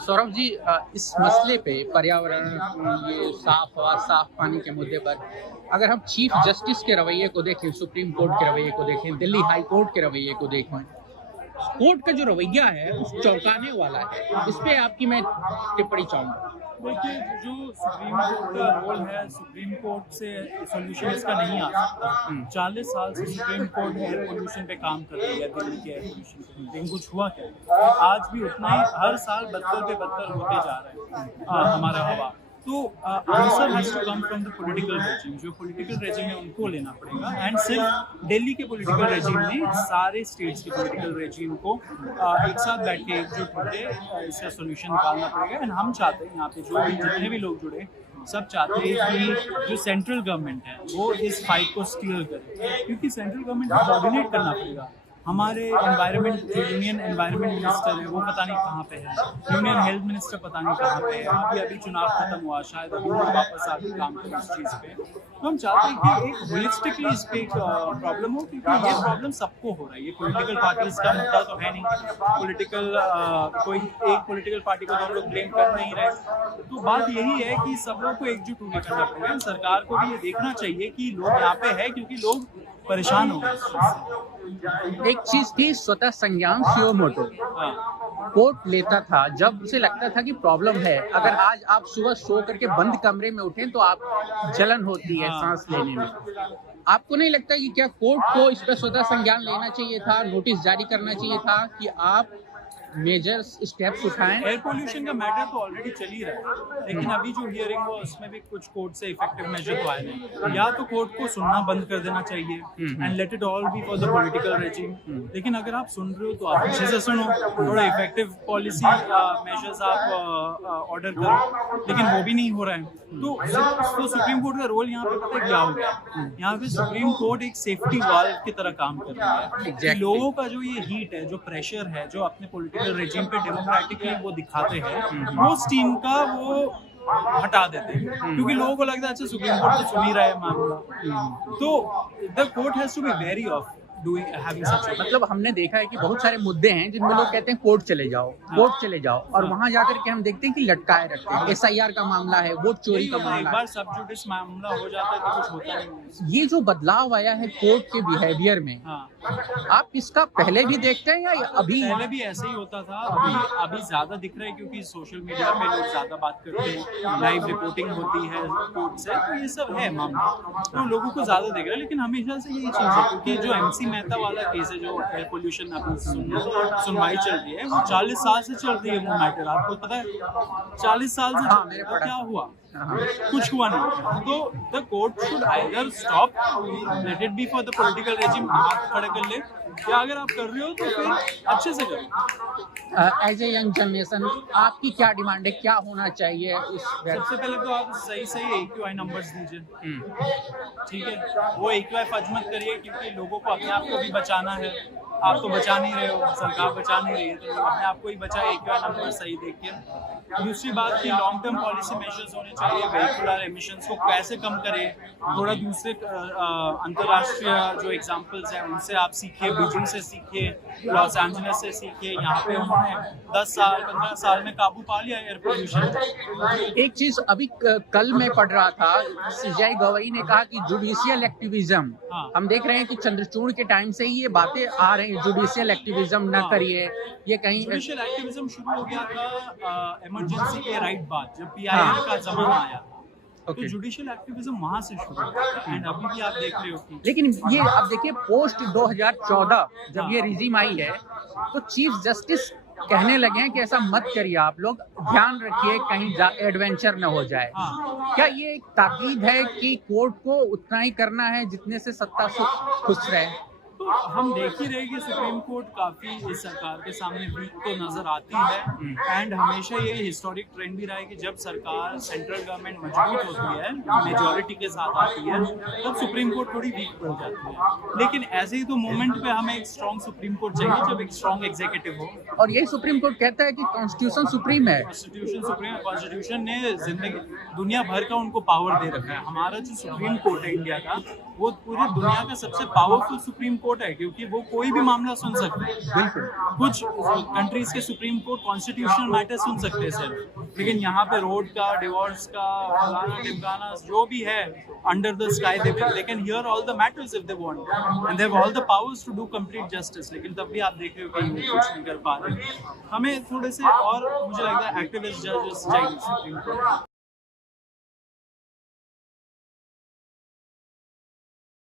सौरभ जी, इस मसले पे पर्यावरण, ये साफ हवा साफ पानी के मुद्दे पर अगर हम चीफ जस्टिस के रवैये को देखें, सुप्रीम कोर्ट के रवैये को देखें, दिल्ली हाई कोर्ट के रवैये को देखें, कोर्ट का जो रवैया है वो चौंकाने वाला है। इस पे आपकी मैं टिप्पणी चाहूंगा। देखिए, जो सुप्रीम कोर्ट का रोल है, सुप्रीम कोर्ट से सोल्यूशन इसका नहीं आ सकता। 40 साल से सुप्रीम कोर्ट एयर पोल्यूशन पे काम कर रही है, दिल्ली के एयर पोल्यूशन पे, लेकिन कुछ हुआ क्या? आज भी उतना ही हर साल बदतर पे बदतर होते जा रहे हैं हमारा हवा। तो answer has to come from the political regime. जो पॉलिटिकल रेजिम है उनको लेना पड़ेगा, एंड सिर्फ दिल्ली के पॉलिटिकल रेजिम नहीं, सारे स्टेट्स के पॉलिटिकल रेजिम को एक साथ बैठ के एकजुट होकर इसका सोल्यूशन निकालना पड़ेगा। एंड हम चाहते हैं, यहाँ पे जो भी जितने भी लोग जुड़े, सब चाहते हैं कि जो सेंट्रल गवर्नमेंट है वो इस फाइट को स्टीयर करे, क्योंकि सेंट्रल गवर्नमेंट को कोऑर्डिनेट करना पड़ेगा। हमारे एनवायरनमेंट, जो यूनियन एनवायरनमेंट मिनिस्टर है वो पता नहीं कहाँ पे है, यूनियन हेल्थ मिनिस्टर पता नहीं कहाँ पे है। अभी चुनाव खत्म हुआ, शायद अभी वापस आके काम करें इस चीज़ पे। तो हम चाहते हैं कि एक होलिस्टिकली इस पे एक प्रॉब्लम हो, क्योंकि ये प्रॉब्लम सबको हो रहा है। ये पॉलिटिकल पार्टीज का मुद्दा तो है नहीं, कोई एक पॉलिटिकल पार्टी को तो हम लोग ब्लेम कर नहीं रहे। तो बात यही है कि सब लोग को एकजुट होकर करना पड़ेगा। सरकार को भी ये देखना चाहिए कि लोग यहाँ पे है क्योंकि लोग परेशान हो गए। एक चीज थी स्वतः संज्ञान सुयोमोटो, कोर्ट लेता था जब उसे लगता था कि प्रॉब्लम है। अगर आज आप सुबह सो करके बंद कमरे में उठें तो आप जलन होती है सांस लेने में। आपको नहीं लगता कि क्या कोर्ट को इस पर स्वतः संज्ञान लेना चाहिए था, नोटिस जारी करना चाहिए था कि आप मेजर स्टेप्स उठाएं? एयर पोल्यूशन का मैटर तो ऑलरेडी चल ही रहा है, लेकिन अभी जो हियरिंग हुआ उसमें भी कुछ कोर्ट से इफेक्टिव मेजर तो आए नहीं। या तो कोर्ट को सुनना बंद कर देना चाहिए and let it all B for the political regime. लेकिन अगर आप सुन रहे हो तो आप अच्छे से सुनो, थोड़ा इफेक्टिव पॉलिसी मेजर्स आप ऑर्डर करो, लेकिन वो भी नहीं हो रहा है। तो सुप्रीम कोर्ट का रोल यहाँ पे पता है क्या हो गया? यहाँ पे सुप्रीम कोर्ट एक सेफ्टी वाल्व की तरह काम कर रहा है। Exactly. लोगों का जो ये हीट है, जो प्रेशर है, जो अपने पॉलिटिकल रेजिम पे डेमोक्रेटिकली वो दिखाते हैं, वो स्टीम का वो हटा देते हैं, क्योंकि लोगों को लगता है अच्छा सुप्रीम कोर्ट तो सुन ही रहा है मामला। तो the court has to be very of doing having such. मतलब हमने देखा है कि बहुत सारे मुद्दे हैं जिनमें लोग कहते हैं कोर्ट चले जाओ, कोर्ट चले जाओ, और वहां जाकर के हम देखते हैं कि लटकाए रखते हैं। SIR का मामला है, वोट चोरी का मामला है, एक बार सब जुडिस मामला हो जाता है तो कुछ होता नहीं। ये जो बदलाव आया है कोर्ट के बिहेवियर में, आप इसका पहले भी देखते हैं या अभी? पहले भी ऐसे ही होता था, अभी ज्यादा दिख रहा है क्योंकि सोशल मीडिया पे लोग ज्यादा बात करते हैं, लाइव रिपोर्टिंग होती है कोर्ट से, तो ये सब है मामला, तो लोगों को ज्यादा दिख रहा है। लेकिन हमेशा से यही चीज है, क्योंकि जो MC मेहता वाला केस है, जो एयर पोल्यूशन अपनी सुनवाई चल रही है, वो 40 साल से चल रही है वो मैटर। आपको पता है 40 साल से चल रही है, तो क्या हुआ? कुछ हुआ नहीं। तो the court should either stop, let it be for the political regime, हाथ खड़े कर ले, या अगर आप कर रहे हो तो फिर अच्छे से करो। एज ए यंग जनरेशन आपकी क्या डिमांड है, क्या होना चाहिए? सबसे पहले तो आप सही AQI नंबर्स दीजिए, ठीक है? वो AQI फर्ज मत करिए, क्योंकि लोगों को अपने आप को भी बचाना है। आप तो बचा नहीं रहे हो, सरकार बचा नहीं रही है, तो अपने आप को ही बचाए, AQI नंबर सही देखिए। दूसरी बात कि लॉन्ग टर्म पॉलिसी मेजर्स होने चाहिए, वेहिकुलर एमिशंस को कैसे कम करें, थोड़ा दूसरे अंतर्राष्ट्रीय जो एग्जांपल्स हैं उनसे आप सीखिए, बीजिंग से सीखिए, लॉस एंजलिस से सीखिए। यहाँ पे उन्होंने 10 साल 15 साल में काबू पा लिया एयर पोल्यूशन। एक चीज अभी कल मैं पढ़ रहा था, CJI गवई ने कहा कि जुडिशियल एक्टिविज्म, हम देख रहे हैं कि चंद्रचूड़ के टाइम से ही ये बातें आ रही हैं, जुडिशियल एक्टिविज्म न करिए। ये कहीं जुडिशियल एक्टिविज्म शुरू हो गया था इमरजेंसी के राइट बाद, जब PIL का जमाना आया, तो जुडिशियल एक्टिविज्म वहां से शुरू हुआ, एंड अभी भी आप देख रहे हो कि। लेकिन ये अब देखिए, पोस्ट 2014 जब ये रिजीम आई है, तो चीफ जस्टिस कहने लगे हैं कि ऐसा मत करिए, आप लोग ध्यान रखिए कहीं एडवेंचर न हो जाए। क्या ये एक ताकीद है कि कोर्ट को उतना ही करना है जितने से सत्ता खुश रहे? तो हम देख ही रहे कि सुप्रीम कोर्ट काफी इस सरकार के सामने वीक तो नजर आती है, एंड हमेशा ये हिस्टोरिक ट्रेंड भी रहा है कि जब सरकार सेंट्रल गवर्नमेंट मजबूत होती है, मेजॉरिटी के साथ आती है, तब सुप्रीम कोर्ट थोड़ी वीक पड़ जाती है। लेकिन ऐसे ही तो मोमेंट पे हमें एक स्ट्रॉन्ग सुप्रीम कोर्ट चाहिए, जब एक स्ट्रॉन्ग एग्जीक्यूटिव हो। और यही सुप्रीम कोर्ट कहता है कि कॉन्स्टिट्यूशन सुप्रीम है। कॉन्स्टिट्यूशन ने जिंदगी दुनिया भर का उनको पावर दे रखा है। हमारा जो सुप्रीम कोर्ट है इंडिया का, वो पूरी दुनिया का सबसे पावरफुल सुप्रीम कोर्ट कोर्ट है, क्योंकि वो कोई भी मामला सुन सकते हैं। बिल्कुल। कुछ कंट्रीज के सुप्रीम कोर्ट कॉन्स्टिट्यूशनल मैटर सुन सकते हैं सिर्फ, लेकिन यहाँ पे रोड का, डिवोर्स का, फलाना ढिमकाना जो भी है under the sky they can hear all the matters if they want and they have all the powers to do complete justice. लेकिन तब भी आप देख रहे हो कि वो कुछ नहीं कर पा रहे। हमें थोड़े से और मुझे लगता है एक्टिविस्ट जजेस चाहिए सुप्रीम कोर्ट।